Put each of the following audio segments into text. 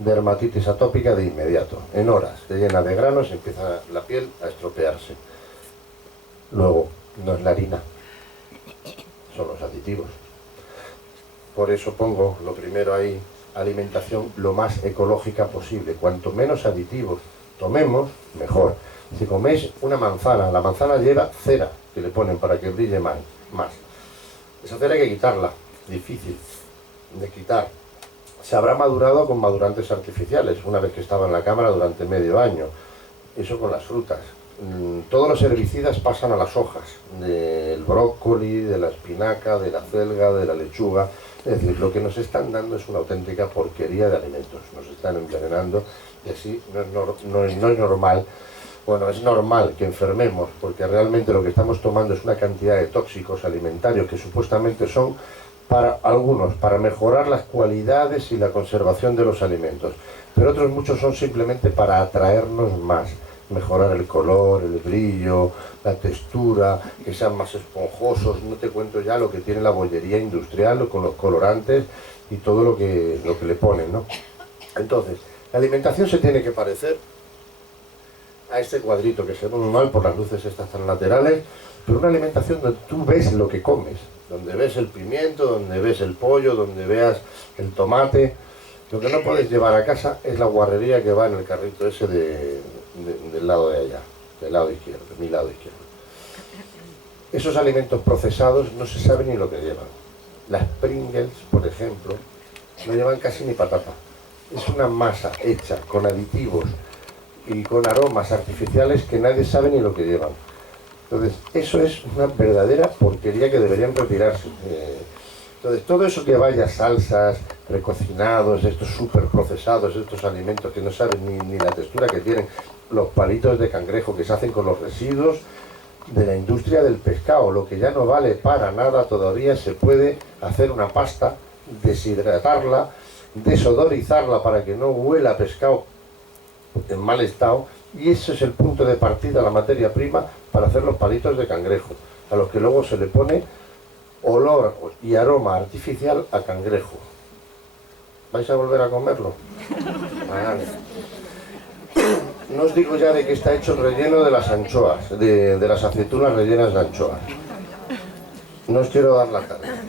dermatitis atópica de inmediato, en horas, te llena de granos y empieza la piel a estropearse. Luego, no es la harina, son los aditivos. Por eso pongo lo primero ahí, alimentación lo más ecológica posible. Cuanto menos aditivos tomemos, mejor. Si coméis una manzana, la manzana lleva cera que le ponen para que brille más. Esa cera hay que quitarla, difícil de quitar. Se habrá madurado con madurantes artificiales, una vez que estaba en la cámara durante medio año. Eso con las frutas. Todos los herbicidas pasan a las hojas, del brócoli, de la espinaca, de la acelga, de la lechuga. Es decir, lo que nos están dando es una auténtica porquería de alimentos. Nos están envenenando y así no es normal. Bueno, es normal que enfermemos, porque realmente lo que estamos tomando es una cantidad de tóxicos alimentarios que supuestamente son para algunos, para mejorar las cualidades y la conservación de los alimentos, pero otros muchos son simplemente para atraernos más, mejorar el color, el brillo, la textura, que sean más esponjosos. No te cuento ya lo que tiene la bollería industrial con los colorantes y todo lo que le ponen, ¿no? Entonces, la alimentación se tiene que parecer a este cuadrito que se ve muy mal por las luces estas tan laterales, pero una alimentación donde tú ves lo que comes, donde ves el pimiento, donde ves el pollo, donde veas el tomate. Lo que no puedes llevar a casa es la guarrería que va en el carrito ese del lado de allá, del lado izquierdo, de mi lado izquierdo. Esos alimentos procesados no se sabe ni lo que llevan. Las Pringles, por ejemplo, no llevan casi ni patata. Es una masa hecha con aditivos y con aromas artificiales que nadie sabe ni lo que llevan. Entonces, eso es una verdadera porquería que deberían retirarse. Entonces, todo eso que vaya, salsas, precocinados, estos súper procesados, estos alimentos que no saben ni la textura que tienen, los palitos de cangrejo que se hacen con los residuos de la industria del pescado, lo que ya no vale para nada todavía, se puede hacer una pasta, deshidratarla, desodorizarla para que no huela a pescado en mal estado, y ese es el punto de partida, la materia prima para hacer los palitos de cangrejo, a los que luego se le pone olor y aroma artificial a cangrejo. ¿Vais a volver a comerlo? Vale. No os digo ya de que está hecho el relleno de las anchoas, de las aceitunas rellenas de anchoas. No os quiero dar la cara.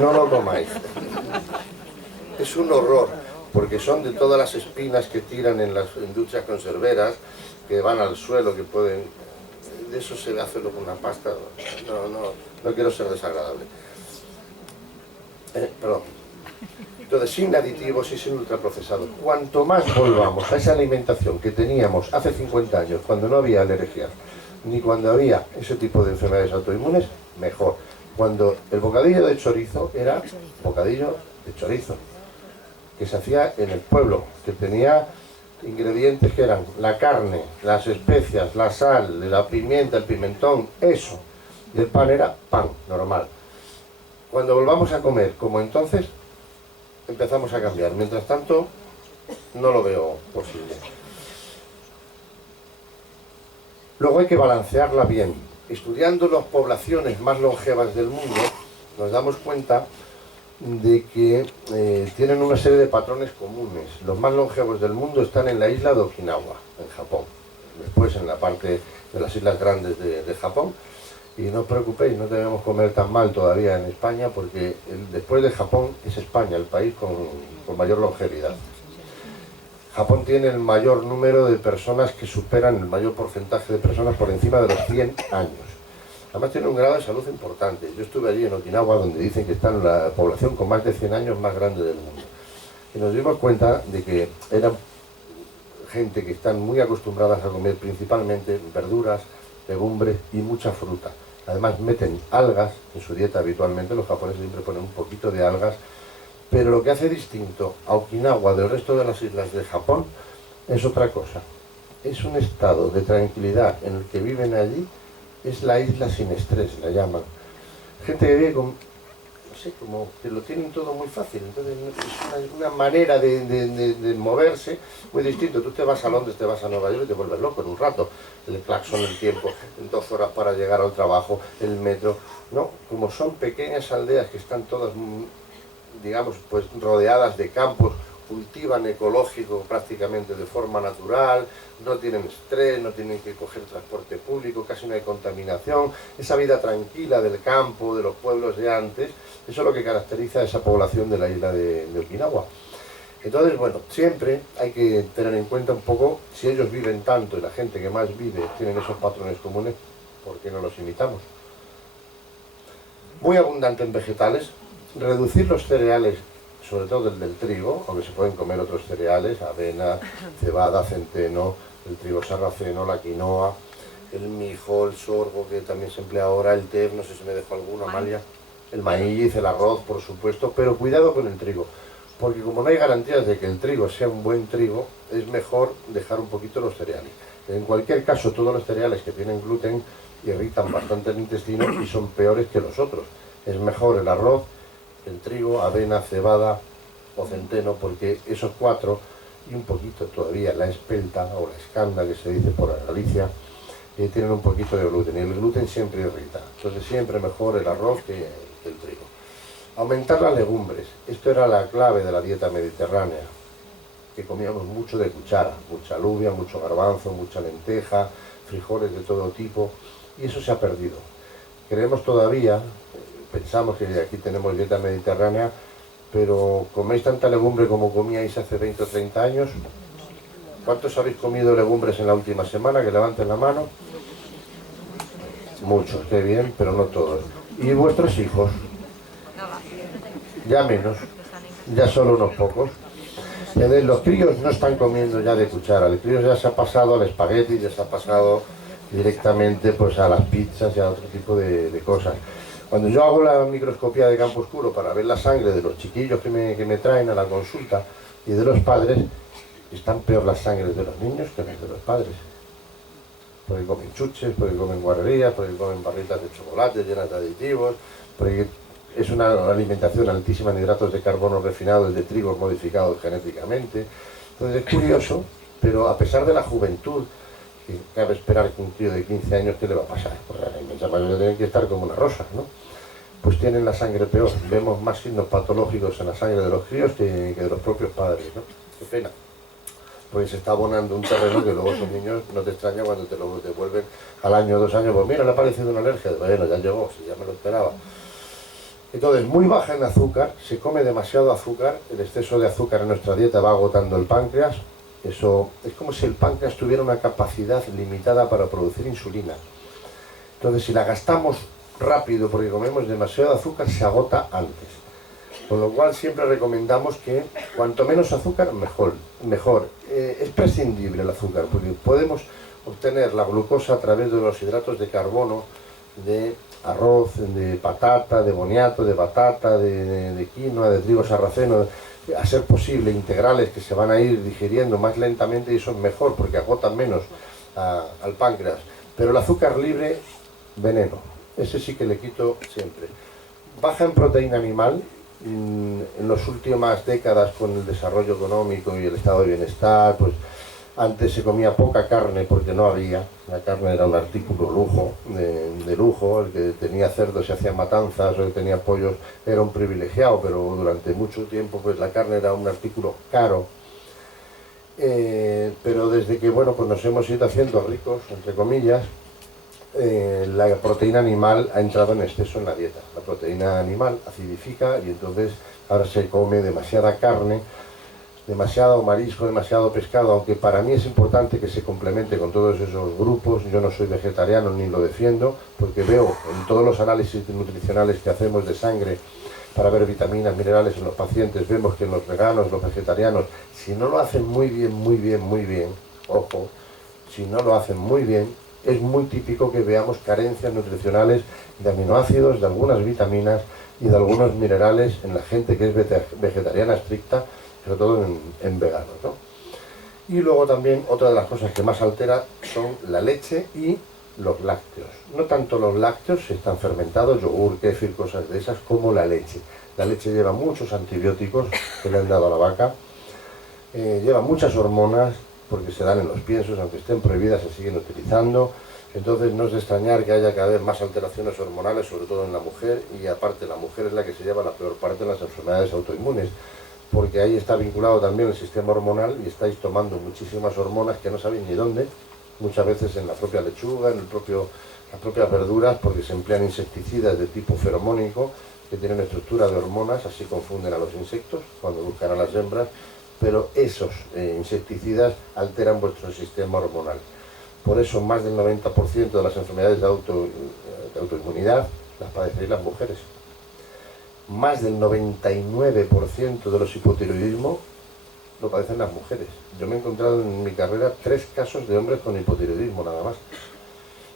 No lo comáis. Es un horror, porque son de todas las espinas que tiran en las industrias conserveras, que van al suelo, que pueden... De eso se hace luego una pasta. No quiero ser desagradable. Perdón. Entonces, sin aditivos y sin ultraprocesados. Cuanto más volvamos a esa alimentación que teníamos hace 50 años, cuando no había alergias, ni cuando había ese tipo de enfermedades autoinmunes, mejor. Cuando el bocadillo de chorizo era bocadillo de chorizo, que se hacía en el pueblo, que tenía ingredientes que eran la carne, las especias, la sal, la pimienta, el pimentón, eso. Y el pan era pan, normal. Cuando volvamos a comer como entonces, empezamos a cambiar. Mientras tanto, no lo veo posible. Luego hay que balancearla bien. Estudiando las poblaciones más longevas del mundo, nos damos cuenta de que tienen una serie de patrones comunes. Los más longevos del mundo están en la isla de Okinawa, en Japón. Después en la parte de las islas grandes de Japón. Y no os preocupéis, no debemos comer tan mal todavía en España, porque después de Japón es España el país con mayor longevidad. Japón tiene el mayor número de personas que superan, el mayor porcentaje de personas por encima de los 100 años. Además tiene un grado de salud importante. Yo estuve allí en Okinawa, donde dicen que está la población con más de 100 años más grande del mundo. Y nos dimos cuenta de que eran gente que están muy acostumbradas a comer principalmente verduras, legumbres y mucha fruta. Además meten algas en su dieta habitualmente, los japoneses siempre ponen un poquito de algas, pero lo que hace distinto a Okinawa del resto de las islas de Japón es otra cosa. Es un estado de tranquilidad en el que viven allí, es la isla sin estrés, la llaman. Gente que vive con, no sé, como que lo tienen todo muy fácil, entonces es una manera de moverse muy distinto. Tú te vas a Londres, te vas a Nueva York y te vuelves loco en un rato. El claxon, el tiempo, en 2 horas para llegar al trabajo, el metro. No, como son pequeñas aldeas que están todas, digamos, pues rodeadas de campos, cultivan ecológico prácticamente de forma natural, no tienen estrés, no tienen que coger transporte público, casi no hay contaminación, esa vida tranquila del campo, de los pueblos de antes, eso es lo que caracteriza a esa población de la isla de Okinawa. Entonces, bueno, siempre hay que tener en cuenta un poco, si ellos viven tanto y la gente que más vive tienen esos patrones comunes, ¿por qué no los imitamos? Muy abundante en vegetales, reducir los cereales, sobre todo el del trigo, aunque se pueden comer otros cereales, avena, cebada, centeno, el trigo sarraceno, la quinoa, el mijo, el sorgo, que también se emplea ahora, el tef, no sé si me dejo alguno, Amalia, el maíz, el arroz, por supuesto, pero cuidado con el trigo, porque como no hay garantías de que el trigo sea un buen trigo, es mejor dejar un poquito los cereales. En cualquier caso, todos los cereales que tienen gluten irritan bastante el intestino y son peores que los otros. Es mejor el arroz, el trigo, avena, cebada o centeno, porque esos cuatro, y un poquito todavía la espelta o la escanda, que se dice por Galicia, tienen un poquito de gluten, y el gluten siempre irrita. Entonces siempre mejor el arroz que el trigo. Aumentar las legumbres. Esto era la clave de la dieta mediterránea, que comíamos mucho de cuchara, mucha alubia, mucho garbanzo, mucha lenteja, frijoles de todo tipo, y eso se ha perdido. Creemos todavía, pensamos que aquí tenemos dieta mediterránea, pero ¿coméis tanta legumbre como comíais hace 20 o 30 años? ¿Cuántos habéis comido legumbres en la última semana? Que levanten la mano. Muchos, qué bien, pero no todos. ¿Y vuestros hijos? Ya menos, ya solo unos pocos. Los críos no están comiendo ya de cuchara, el crío ya se ha pasado al espagueti, ya se ha pasado directamente pues a las pizzas y a otro tipo de cosas. Cuando yo hago la microscopía de campo oscuro para ver la sangre de los chiquillos que me traen a la consulta y de los padres, están peor las sangres de los niños que las de los padres. Porque comen chuches, porque comen guarrerías, porque comen barritas de chocolate llenas de aditivos, porque es una alimentación altísima en hidratos de carbono refinados, de trigos modificados genéticamente. Entonces es curioso, pero a pesar de la juventud, que cabe esperar que un tío de 15 años, ¿qué le va a pasar? Pues la inmensa mayoría tienen que estar como una rosa, ¿no? Pues tienen la sangre peor. Vemos más signos patológicos en la sangre de los críos que de los propios padres, ¿no? Qué pena. Pues se está abonando un terreno que luego esos niños no te extraña cuando te lo devuelven al año o 2 años. Pues mira, le ha parecido una alergia. Bueno, ya llegó, si ya me lo esperaba. Entonces, muy baja en azúcar, se come demasiado azúcar, el exceso de azúcar en nuestra dieta va agotando el páncreas, eso es como si el páncreas tuviera una capacidad limitada para producir insulina. Entonces, si la gastamos rápido porque comemos demasiado azúcar, se agota antes. Con lo cual siempre recomendamos que cuanto menos azúcar, mejor. Es prescindible el azúcar, porque podemos obtener la glucosa a través de los hidratos de carbono, de arroz, de patata, de boniato, de batata, de quinoa, de trigo sarraceno, a ser posible integrales que se van a ir digiriendo más lentamente y eso es mejor porque agotan menos al páncreas. Pero el azúcar libre, veneno, ese sí que le quito siempre. Baja en proteína animal, en las últimas décadas con el desarrollo económico y el estado de bienestar, pues antes se comía poca carne porque no había, la carne era un artículo lujo, de lujo, el que tenía cerdos se hacía matanzas, o el que tenía pollos era un privilegiado, pero durante mucho tiempo pues la carne era un artículo caro. Pero desde que bueno, pues nos hemos ido haciendo ricos, entre comillas, la proteína animal ha entrado en exceso en la dieta. La proteína animal acidifica y entonces ahora se come demasiada carne, demasiado marisco, demasiado pescado, aunque para mí es importante que se complemente con todos esos grupos. Yo no soy vegetariano ni lo defiendo, porque veo en todos los análisis nutricionales que hacemos de sangre para ver vitaminas, minerales en los pacientes, vemos que en los veganos, los vegetarianos, si no lo hacen muy bien, ojo, si no lo hacen muy bien, es muy típico que veamos carencias nutricionales de aminoácidos, de algunas vitaminas y de algunos minerales en la gente que es vegetariana estricta, sobre todo en veganos, ¿no? Y luego también otra de las cosas que más altera son la leche y los lácteos. No tanto los lácteos, si están fermentados, yogur, kéfir, cosas de esas, como la leche. La leche lleva muchos antibióticos que le han dado a la vaca, lleva muchas hormonas, porque se dan en los piensos, aunque estén prohibidas, se siguen utilizando. Entonces no es de extrañar que haya cada vez más alteraciones hormonales, sobre todo en la mujer, y aparte la mujer es la que se lleva la peor parte de las enfermedades autoinmunes. porque ahí está vinculado también el sistema hormonal y estáis tomando muchísimas hormonas que no sabéis ni dónde, muchas veces en la propia lechuga, en las propias verduras, porque se emplean insecticidas de tipo feromónico que tienen estructura de hormonas, así confunden a los insectos cuando buscan a las hembras, pero esos insecticidas alteran vuestro sistema hormonal. Por eso más del 90% de las enfermedades de autoinmunidad las padeceréis las mujeres. Más del 99% de los hipotiroidismos lo padecen las mujeres. Yo me he encontrado en mi carrera 3 casos de hombres con hipotiroidismo nada más.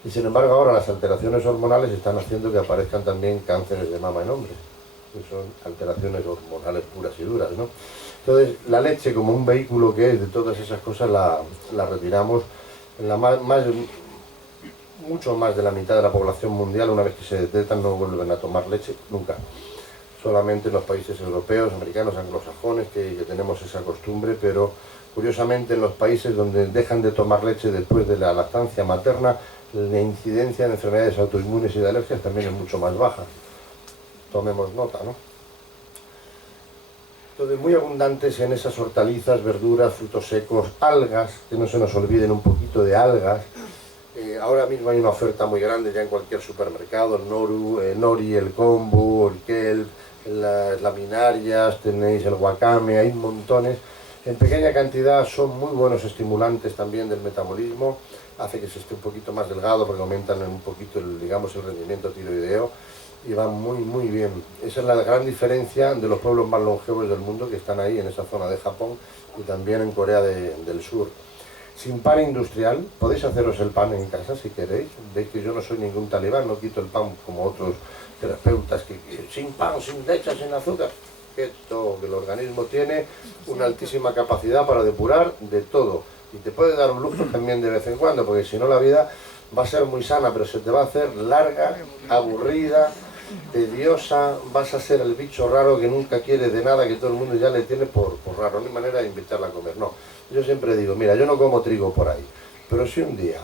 Y sin embargo ahora las alteraciones hormonales están haciendo que aparezcan también cánceres de mama en hombres, que son alteraciones hormonales puras y duras, ¿no? Entonces la leche, como un vehículo que es de todas esas cosas, la retiramos en la mucho más de la mitad de la población mundial. Una vez que se detectan no vuelven a tomar leche nunca. Solamente en los países europeos, americanos, anglosajones, que tenemos esa costumbre, pero curiosamente en los países donde dejan de tomar leche después de la lactancia materna, la incidencia de enfermedades autoinmunes y de alergias también es mucho más baja. Tomemos nota, ¿no? Entonces, muy abundantes en esas hortalizas, verduras, frutos secos, algas, que no se nos olviden un poquito de algas. Ahora mismo hay una oferta muy grande ya en cualquier supermercado, el noru, nori, el kombu, el kelp, las laminarias, tenéis el wakame, hay montones. En pequeña cantidad son muy buenos estimulantes también del metabolismo, hace que se esté un poquito más delgado porque aumentan un poquito el rendimiento tiroideo y van muy bien. Esa es la gran diferencia de los pueblos más longevos del mundo que están ahí en esa zona de Japón y también en Corea del Sur. Sin pan industrial, podéis haceros el pan en casa si queréis. Veis que yo no soy ningún talibán, no quito el pan como otros terapeutas que sin pan, sin leche, sin azúcar. Que el organismo tiene una altísima capacidad para depurar de todo. Y te puede dar un lujo también de vez en cuando, porque si no la vida va a ser muy sana, pero se te va a hacer larga, aburrida, tediosa, vas a ser el bicho raro que nunca quiere de nada, que todo el mundo ya le tiene por raro, no hay manera de invitarla a comer, no. Yo siempre digo, mira, yo no como trigo por ahí, pero si un día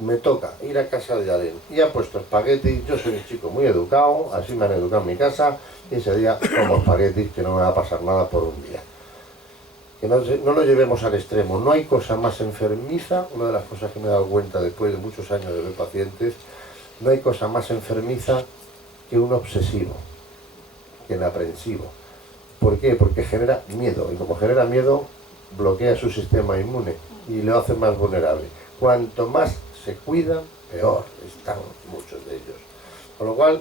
me toca ir a casa de alguien y ha puesto espaguetis, yo soy un chico muy educado, así me han educado en mi casa, y ese día como espaguetis, que no me va a pasar nada por un día. Que no lo llevemos al extremo, no hay cosa más enfermiza, una de las cosas que me he dado cuenta después de muchos años de ver pacientes, no hay cosa más enfermiza que un obsesivo, que el aprensivo. ¿Por qué? Porque genera miedo, y como genera miedo, bloquea su sistema inmune y lo hace más vulnerable. Cuanto más se cuidan, peor están muchos de ellos. Con lo cual,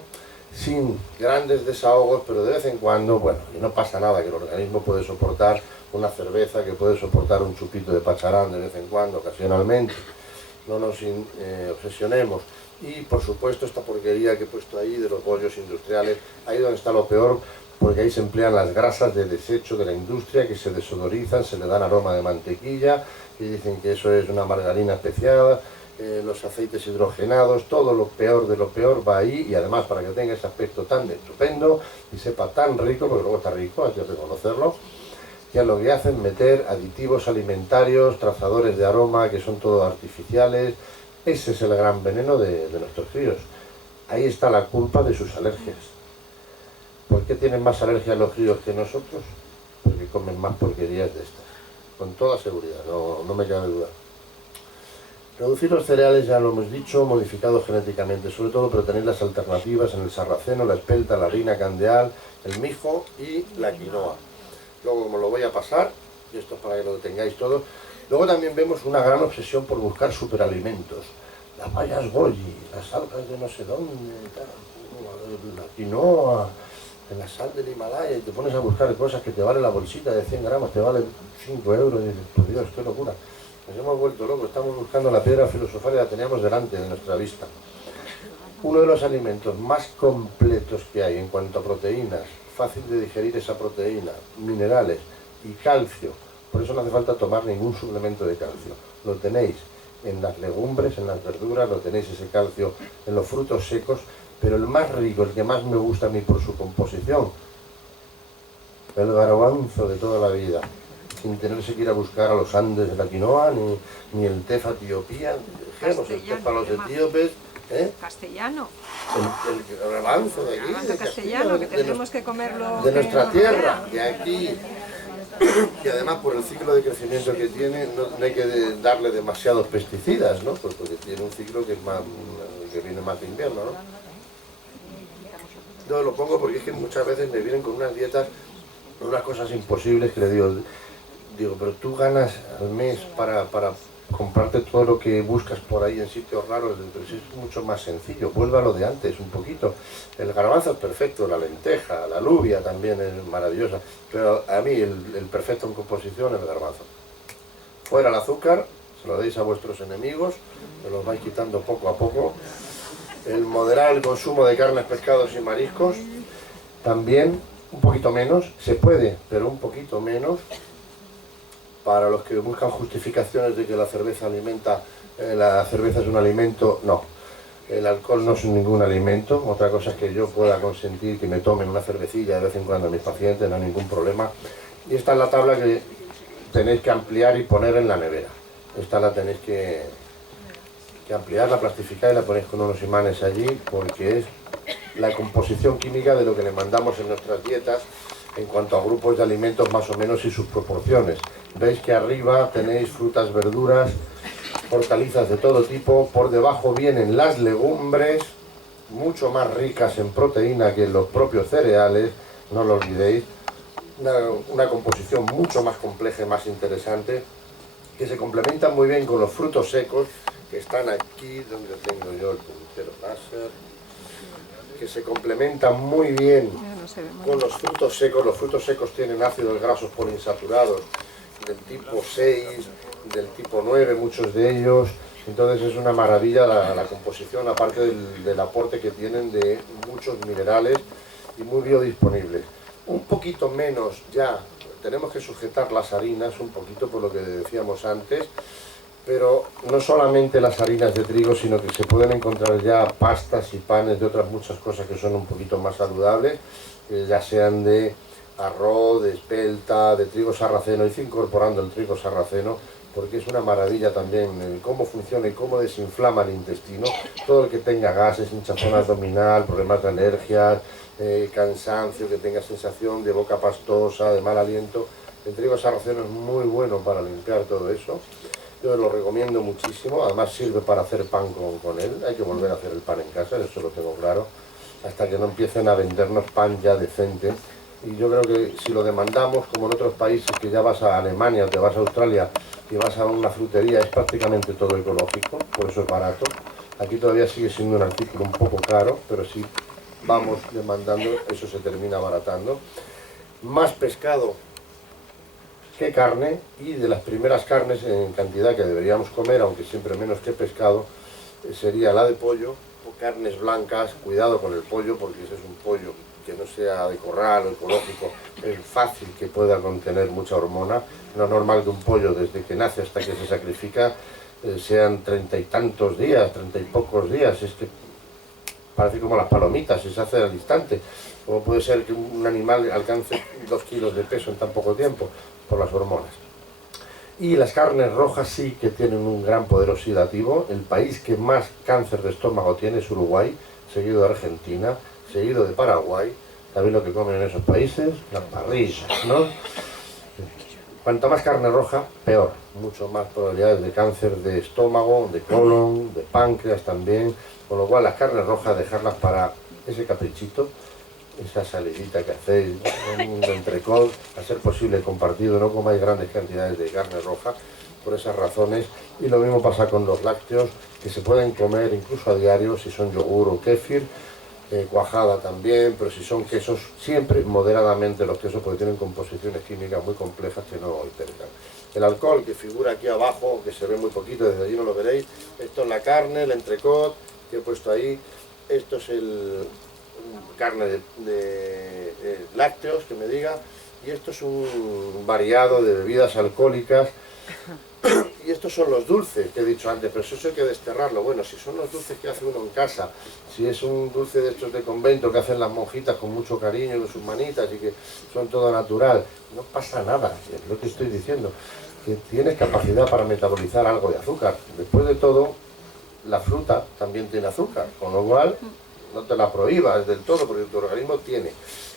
sin grandes desahogos, pero de vez en cuando, bueno, y no pasa nada, que el organismo puede soportar una cerveza, que puede soportar un chupito de pacharán de vez en cuando, ocasionalmente. No nos obsesionemos. Y por supuesto esta porquería que he puesto ahí de los bollos industriales, ahí donde está lo peor, porque ahí se emplean las grasas de desecho de la industria que se desodorizan, se le dan aroma de mantequilla y dicen que eso es una margarina especial, los aceites hidrogenados, todo lo peor de lo peor va ahí, y además para que tenga ese aspecto tan estupendo y sepa tan rico, porque luego está rico, hay que reconocerlo, que lo que hacen meter aditivos alimentarios, trazadores de aroma que son todos artificiales. Ese es el gran veneno de nuestros críos. Ahí está la culpa de sus alergias. ¿Por qué tienen más alergias los críos que nosotros? Porque comen más porquerías de estas. Con toda seguridad, no me cabe duda. Reducir los cereales, ya lo hemos dicho, modificados genéticamente sobre todo, pero tenéis las alternativas en el sarraceno, la espelta, la harina candeal, el mijo y la quinoa. Luego, como lo voy a pasar, y esto es para que lo tengáis todo. Luego también vemos una gran obsesión por buscar superalimentos. Las bayas goji, las algas de no sé dónde, la quinoa, la sal del Himalaya, y te pones a buscar cosas que te vale la bolsita de 100 gramos, te vale 5 euros, y dices, por Dios, qué locura. Nos hemos vuelto locos, estamos buscando la piedra filosofal y la teníamos delante de nuestra vista. Uno de los alimentos más completos que hay en cuanto a proteínas, fácil de digerir esa proteína, minerales y calcio, por eso no hace falta tomar ningún suplemento de calcio. Lo tenéis en las legumbres, en las verduras, lo tenéis ese calcio en los frutos secos, pero el más rico, el que más me gusta a mí por su composición, el garbanzo de toda la vida, sin tenerse que ir a buscar a los Andes de la quinoa, ni el tefa etiopía, dejemos el tefa a los etíopes, ¿Eh? Castellano. El garbanzo de aquí, Garbanzo de castellano, Castilla, que tendremos que comerlo. de nuestra tierra, de aquí. Y además por el ciclo de crecimiento que tiene, no hay que darle demasiados pesticidas, ¿no? Pues porque tiene un ciclo que es más, que viene más de invierno, ¿no? Yo lo pongo porque es que muchas veces me vienen con unas dietas, unas cosas imposibles que le digo, pero tú ganas al mes para comprarte todo lo que buscas por ahí en sitios raros, entonces es mucho más sencillo, vuelve a lo de antes un poquito. El garbanzo es perfecto, la lenteja, la alubia también es maravillosa, pero a mí el perfecto en composición es el garbanzo. Fuera el azúcar, se lo deis a vuestros enemigos, me los vais quitando poco a poco. El moderar el consumo de carnes, pescados y mariscos, también un poquito menos, se puede, pero un poquito menos. Para los que buscan justificaciones de que la cerveza alimenta, la cerveza es un alimento, no. El alcohol no es ningún alimento. Otra cosa es que yo pueda consentir que me tomen una cervecilla de vez en cuando a mis pacientes, no hay ningún problema. Y esta es la tabla que tenéis que ampliar y poner en la nevera. Esta la tenéis que ampliar, la plastificáis y la ponéis con unos imanes allí, porque es la composición química de lo que le mandamos en nuestras dietas en cuanto a grupos de alimentos más o menos y sus proporciones. Veis que arriba tenéis frutas, verduras, hortalizas de todo tipo, por debajo vienen las legumbres, mucho más ricas en proteína que en los propios cereales, no lo olvidéis, una composición mucho más compleja y más interesante, que se complementan muy bien con los frutos secos, que están aquí, donde tengo yo el puntero láser, que se complementan muy bien con los frutos secos. Los frutos secos tienen ácidos grasos poliinsaturados del tipo 6, del tipo 9, muchos de ellos. Entonces es una maravilla la composición, aparte del aporte que tienen de muchos minerales y muy biodisponibles. Un poquito menos ya, tenemos que sujetar las harinas un poquito por lo que decíamos antes, pero no solamente las harinas de trigo, sino que se pueden encontrar ya pastas y panes de otras muchas cosas que son un poquito más saludables, ya sean de arroz, de espelta, de trigo sarraceno. Hice incorporando el trigo sarraceno porque es una maravilla también cómo funciona y cómo desinflama el intestino. Todo el que tenga gases, hinchazón abdominal, problemas de alergias, cansancio, que tenga sensación de boca pastosa, de mal aliento, el trigo sarraceno es muy bueno para limpiar todo eso. Yo lo recomiendo muchísimo, además sirve para hacer pan con él. Hay que volver a hacer el pan en casa, eso lo tengo claro, hasta que no empiecen a vendernos pan ya decente. Y yo creo que si lo demandamos, como en otros países, que ya vas a Alemania o te vas a Australia y vas a una frutería, es prácticamente todo ecológico, por eso es barato. Aquí todavía sigue siendo un artículo un poco caro, pero si vamos demandando, eso se termina abaratando. Más pescado que carne, y de las primeras carnes en cantidad que deberíamos comer, aunque siempre menos que pescado, sería la de pollo, o carnes blancas. Cuidado con el pollo, porque ese es un pollo que no sea de corral o ecológico, es fácil que pueda contener mucha hormona. No es normal que un pollo desde que nace hasta que se sacrifica sean 30 y tantos días, 30 y pocos días, es que parece como las palomitas, se hace al instante. ¿Cómo puede ser que un animal alcance 2 kilos de peso en tan poco tiempo? Por las hormonas. Y las carnes rojas sí que tienen un gran poder oxidativo. El país que más cáncer de estómago tiene es Uruguay, seguido de Argentina, seguido de Paraguay. ¿Sabéis lo que comen en esos países? Las parrillas, ¿no? Cuanto más carne roja, peor. Mucho más probabilidades de cáncer de estómago, de colon, de páncreas también. Con lo cual las carnes rojas, dejarlas para ese caprichito, esa salidita que hacéis, un entrecot, a ser posible compartido, no comáis grandes cantidades de carne roja por esas razones. Y lo mismo pasa con los lácteos, que se pueden comer incluso a diario si son yogur o kéfir, cuajada también, pero si son quesos, siempre moderadamente los quesos, porque tienen composiciones químicas muy complejas que no interesan. El alcohol, que figura aquí abajo, que se ve muy poquito, desde allí no lo veréis. Esto es la carne, el entrecot que he puesto ahí. Esto es carne de lácteos, que me diga, y esto es un variado de bebidas alcohólicas. Y estos son los dulces que he dicho antes, pero eso hay que desterrarlo. Bueno, si son los dulces que hace uno en casa, si es un dulce de estos de convento que hacen las monjitas con mucho cariño con sus manitas y que son todo natural, no pasa nada, es lo que estoy diciendo, que tienes capacidad para metabolizar algo de azúcar. Después de todo, la fruta también tiene azúcar, con lo cual no te la prohíbas del todo, porque tu organismo tiene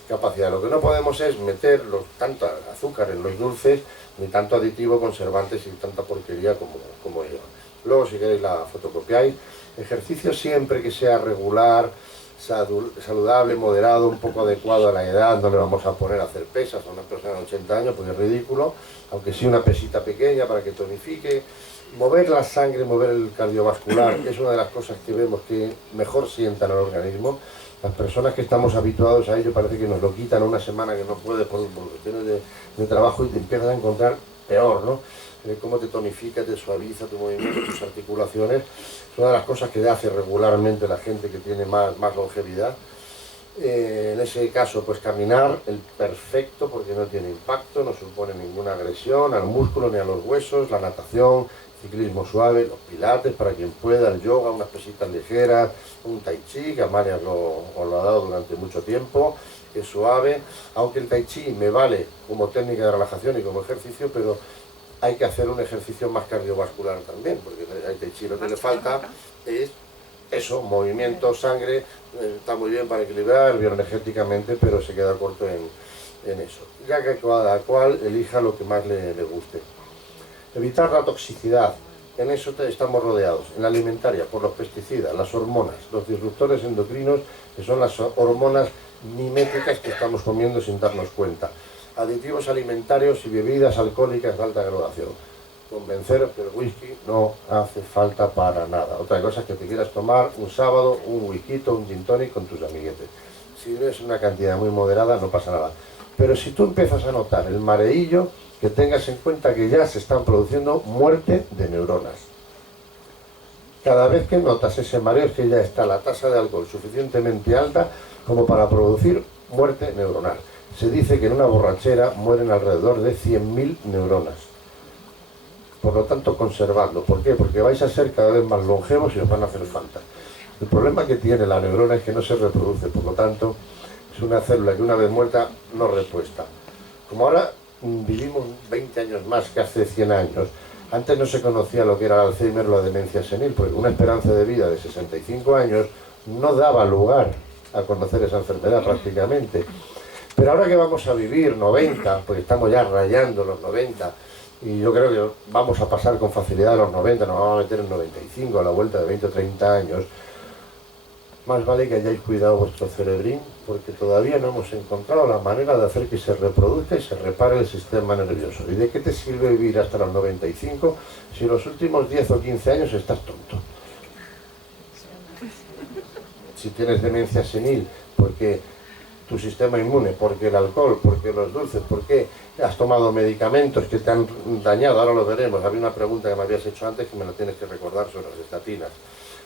capacidad. Lo que no podemos es meter tanto azúcar en los dulces, ni tanto aditivo, conservantes y tanta porquería como llevan. Luego, si queréis, la fotocopiáis. Ejercicio siempre que sea regular, saludable, moderado, un poco adecuado a la edad. No le vamos a poner a hacer pesas a una persona de 80 años, porque es ridículo, aunque sí una pesita pequeña para que tonifique. Mover la sangre, mover el cardiovascular, es una de las cosas que vemos que mejor sientan al organismo. Las personas que estamos habituados a ello parece que nos lo quitan una semana que no puedes por cuestiones de trabajo y te empiezas a encontrar peor, ¿no? Cómo te tonifica, te suaviza tu movimiento, tus articulaciones. Es una de las cosas que hace regularmente la gente que tiene más longevidad. En ese caso, pues caminar, el perfecto, porque no tiene impacto, no supone ninguna agresión al músculo ni a los huesos. La natación, ciclismo suave, los pilates para quien pueda, el yoga, unas pesitas ligeras, un tai chi, que Amalia os lo ha dado durante mucho tiempo, que es suave, aunque el tai chi me vale como técnica de relajación y como ejercicio, pero hay que hacer un ejercicio más cardiovascular también, porque al tai chi lo que le falta es eso, movimiento, sangre, está muy bien para equilibrar bioenergéticamente, pero se queda corto en eso. Ya que cada cual elija lo que más le guste. Evitar la toxicidad, en eso estamos rodeados, en la alimentaria, por los pesticidas, las hormonas, los disruptores endocrinos, que son las hormonas miméticas que estamos comiendo sin darnos cuenta. Aditivos alimentarios y bebidas alcohólicas de alta graduación. Convenceros que el whisky no hace falta para nada. Otra cosa es que te quieras tomar un sábado, un whisky, un gin tonic con tus amiguetes. Si no es una cantidad muy moderada, no pasa nada. Pero si tú empiezas a notar el mareillo, que tengas en cuenta que ya se están produciendo muerte de neuronas. Cada vez que notas ese mareo es que ya está la tasa de alcohol suficientemente alta como para producir muerte neuronal. Se dice que en una borrachera mueren alrededor de 100.000 neuronas. Por lo tanto, conservadlo. ¿Por qué? Porque vais a ser cada vez más longevos y os van a hacer falta. El problema que tiene la neurona es que no se reproduce, por lo tanto, es una célula que una vez muerta no repuesta. Como ahora vivimos 20 años más que hace 100 años, antes no se conocía lo que era el Alzheimer o la demencia senil, porque una esperanza de vida de 65 años no daba lugar a conocer esa enfermedad prácticamente. Pero ahora que vamos a vivir 90, porque estamos ya rayando los 90, y yo creo que vamos a pasar con facilidad a los 90, nos vamos a meter en 95 a la vuelta de 20 o 30 años, más vale que hayáis cuidado vuestro cerebrín, porque todavía no hemos encontrado la manera de hacer que se reproduzca y se repare el sistema nervioso. ¿Y de qué te sirve vivir hasta los 95 si los últimos 10 o 15 años estás tonto? Si tienes demencia senil, porque tu sistema inmune, porque el alcohol, porque los dulces, porque has tomado medicamentos que te han dañado, ahora lo veremos. Había una pregunta que me habías hecho antes que me la tienes que recordar sobre las estatinas.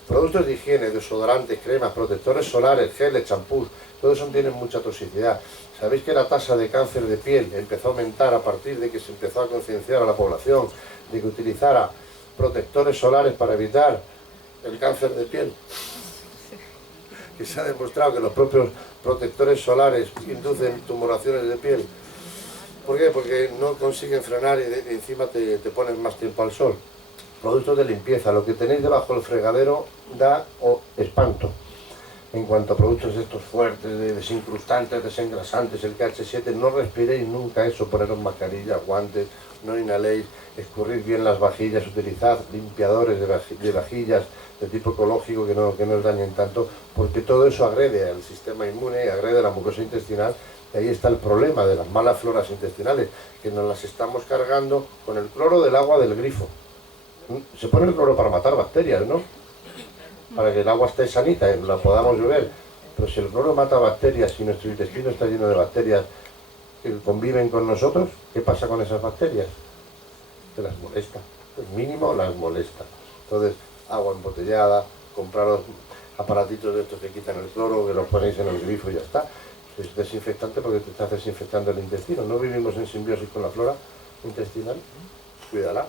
Productos de higiene, desodorantes, cremas, protectores solares, geles, champús, todo eso tiene mucha toxicidad. ¿Sabéis que la tasa de cáncer de piel empezó a aumentar a partir de que se empezó a concienciar a la población de que utilizara protectores solares para evitar el cáncer de piel? Que se ha demostrado que los propios protectores solares inducen tumoraciones de piel. ¿Por qué? Porque no consiguen frenar y encima te ponen más tiempo al sol. Productos de limpieza, lo que tenéis debajo del fregadero da espanto. En cuanto a productos estos fuertes, de desincrustantes, desengrasantes, el KH7, no respiréis nunca eso, poneros mascarillas, guantes, no inhaléis, escurrid bien las vajillas, utilizad limpiadores de vajillas de tipo ecológico que no os dañen tanto, porque todo eso agrede al sistema inmune, agrede a la mucosa intestinal, y ahí está el problema de las malas floras intestinales, que nos las estamos cargando con el cloro del agua del grifo. Se pone el cloro para matar bacterias, ¿no? Para que el agua esté sanita y la podamos beber. Pero si el cloro mata bacterias y nuestro intestino está lleno de bacterias que conviven con nosotros, ¿qué pasa con esas bacterias? Que las molesta. El mínimo las molesta. Entonces, agua embotellada, compraros aparatitos de estos que quitan el cloro, que los ponéis en el grifo y ya está. Es desinfectante porque te estás desinfectando el intestino. No vivimos en simbiosis con la flora intestinal. Cuídala.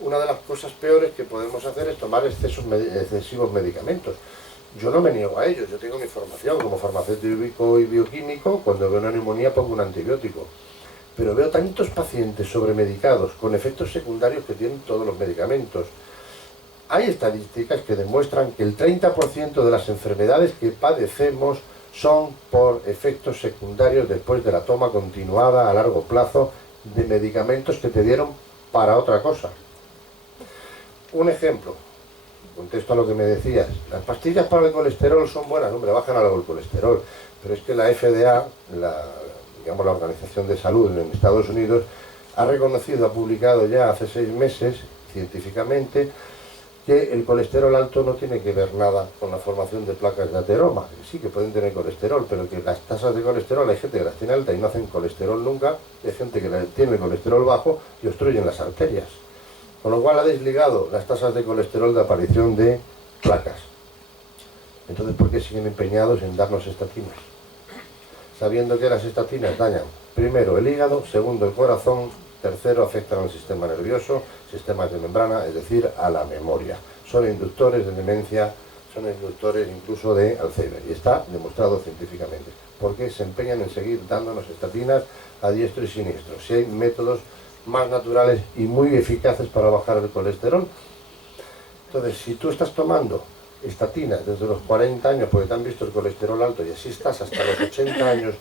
Una de las cosas peores que podemos hacer es tomar excesivos medicamentos. Yo no me niego a ello, yo tengo mi formación como farmacéutico y bioquímico, cuando veo una neumonía pongo un antibiótico. Pero veo tantos pacientes sobremedicados con efectos secundarios que tienen todos los medicamentos. hay estadísticas que demuestran que el 30% de las enfermedades que padecemos son por efectos secundarios después de la toma continuada a largo plazo de medicamentos que te dieron para otra cosa. Un ejemplo, contesto a lo que me decías, las pastillas para el colesterol son buenas, hombre, bajan algo el colesterol, pero es que la FDA, digamos la Organización de Salud en Estados Unidos, ha reconocido, ha publicado ya hace 6 meses, científicamente, que el colesterol alto no tiene que ver nada con la formación de placas de ateroma. Sí que pueden tener colesterol, pero que las tasas de colesterol, hay gente que las tiene alta y no hacen colesterol nunca, hay gente que tiene colesterol bajo y obstruyen las arterias. Con lo cual ha desligado las tasas de colesterol de aparición de placas. Entonces, ¿por qué siguen empeñados en darnos estatinas? Sabiendo que las estatinas dañan, primero, el hígado, segundo, el corazón, tercero, afectan al sistema nervioso, sistemas de membrana, es decir, a la memoria. Son inductores de demencia, son inductores incluso de Alzheimer. Y está demostrado científicamente. ¿Por qué se empeñan en seguir dándonos estatinas a diestro y siniestro? Si hay métodos más naturales y muy eficaces para bajar el colesterol. Entonces, si tú estás tomando estatinas desde los 40 años porque te han visto el colesterol alto y así estás hasta los 80 años,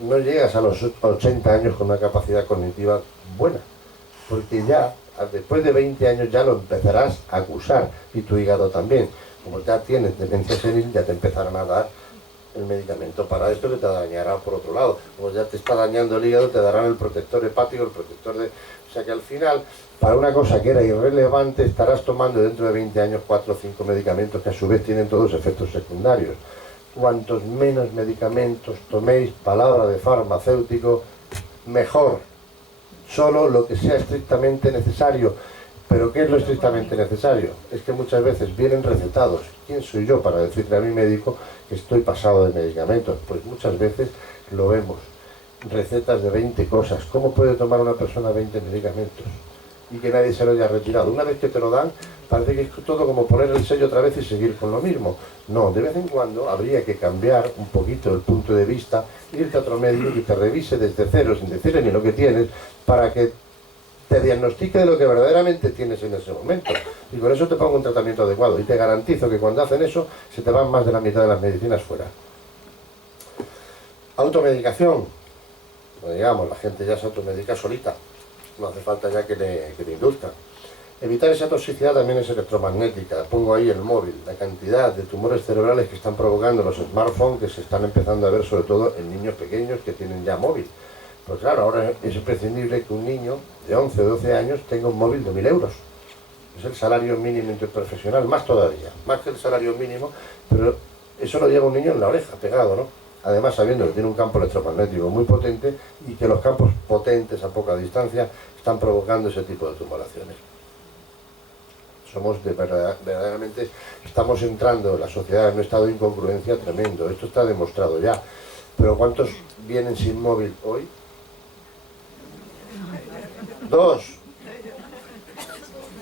no llegas a los 80 años con una capacidad cognitiva buena, porque ya después de 20 años ya lo empezarás a acusar, y tu hígado también. Como ya tienes demencia senil, ya te empezarán a dar el medicamento para esto que te dañará por otro lado. Como ya te está dañando el hígado, te darán el protector hepático, el protector de... O sea que al final, para una cosa que era irrelevante, estarás tomando dentro de 20 años 4 o 5 medicamentos que a su vez tienen todos efectos secundarios. Cuantos menos medicamentos toméis, palabra de farmacéutico, mejor. Solo lo que sea estrictamente necesario. ¿Pero qué es lo estrictamente necesario? Es que muchas veces vienen recetados. ¿Quién soy yo para decirle a mi médico que estoy pasado de medicamentos? Pues muchas veces lo vemos. Recetas de 20 cosas. ¿Cómo puede tomar una persona 20 medicamentos? Y que nadie se lo haya retirado. Una vez que te lo dan, parece que es todo como poner el sello otra vez y seguir con lo mismo. No, de vez en cuando habría que cambiar un poquito el punto de vista, irte a otro médico que te revise desde cero, sin decirle ni lo que tienes, para que te diagnostique de lo que verdaderamente tienes en ese momento. Y con eso te pongo un tratamiento adecuado. Y te garantizo que cuando hacen eso, se te van más de la mitad de las medicinas fuera. Automedicación. Pues digamos, la gente ya se automedica solita. No hace falta ya que le induzcan. Evitar esa toxicidad también es electromagnética. Pongo ahí el móvil, la cantidad de tumores cerebrales que están provocando los smartphones, que se están empezando a ver sobre todo en niños pequeños que tienen ya móvil. Pues claro, ahora es imprescindible que un niño de 11 o 12 años tenga un móvil de 1.000 euros. Es el salario mínimo interprofesional, más todavía, más que el salario mínimo, pero eso lo lleva un niño en la oreja, pegado, ¿no? Además sabiendo que tiene un campo electromagnético muy potente y que los campos potentes a poca distancia están provocando ese tipo de tumoraciones. Verdaderamente estamos entrando en la sociedad en un estado de incongruencia tremendo. Esto está demostrado ya. Pero ¿cuántos vienen sin móvil hoy? 2.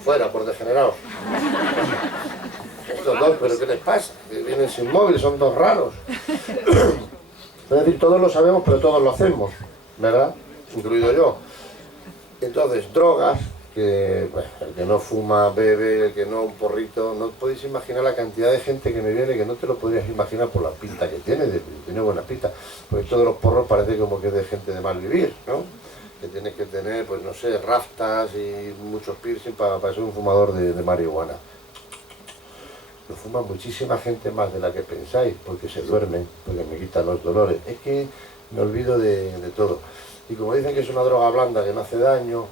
Fuera, por degenerados. Estos 2, pero ¿qué les pasa? Que vienen sin móvil, son 2 raros. Es decir, todos lo sabemos, pero todos lo hacemos, ¿verdad? Incluido yo. Entonces, drogas, que bueno, el que no fuma, bebe, el que no, un porrito, no podéis imaginar la cantidad de gente que me viene que no te lo podrías imaginar por la pinta que tiene, tiene buena pinta, porque todos los porros parece como que es de gente de mal vivir, ¿no? Que tienes que tener, pues no sé, raftas y muchos piercing para ser un fumador de marihuana. Lo fuma muchísima gente más de la que pensáis, porque se duermen, porque me quitan los dolores. Es que me olvido de todo. Y como dicen que es una droga blanda que no hace daño,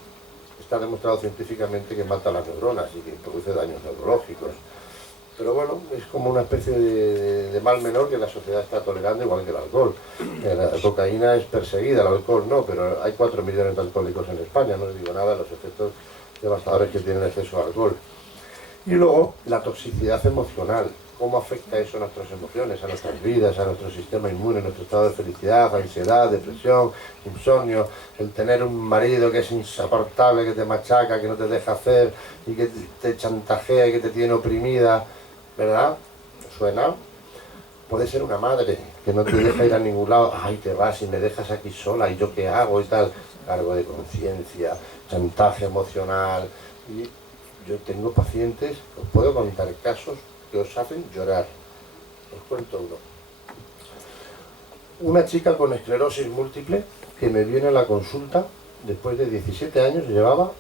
está demostrado científicamente que mata las neuronas y que produce daños neurológicos. Pero bueno, es como una especie de mal menor que la sociedad está tolerando, igual que el alcohol. La cocaína es perseguida, el alcohol no, pero hay 4 millones de alcohólicos en España, no les digo nada de los efectos devastadores que tiene el exceso de alcohol. Y luego, la toxicidad emocional. ¿Cómo afecta eso a nuestras emociones, a nuestras vidas, a nuestro sistema inmune, a nuestro estado de felicidad, ansiedad, depresión, insomnio? El tener un marido que es insoportable, que te machaca, que no te deja hacer y que te chantajea y que te tiene oprimida, ¿verdad? ¿Suena? Puede ser una madre que no te deja ir a ningún lado. Ay, te vas y me dejas aquí sola, ¿y yo qué hago? Y tal. Cargo de conciencia, chantaje emocional y Yo tengo pacientes, os puedo contar casos que os hacen llorar. Os cuento uno. Una chica con esclerosis múltiple que me viene a la consulta después de 17 años, llevaba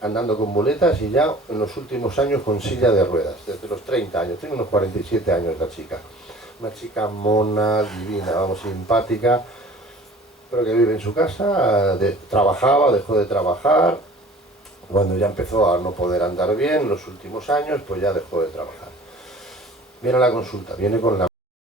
andando con muletas y ya en los últimos años con silla de ruedas, desde los 30 años, tiene unos 47 años la chica. Una chica mona, divina, vamos, simpática, pero que vive en su casa, trabajaba, dejó de trabajar, cuando ya empezó a no poder andar bien en los últimos años, pues ya dejó de trabajar. Viene a la consulta, viene con la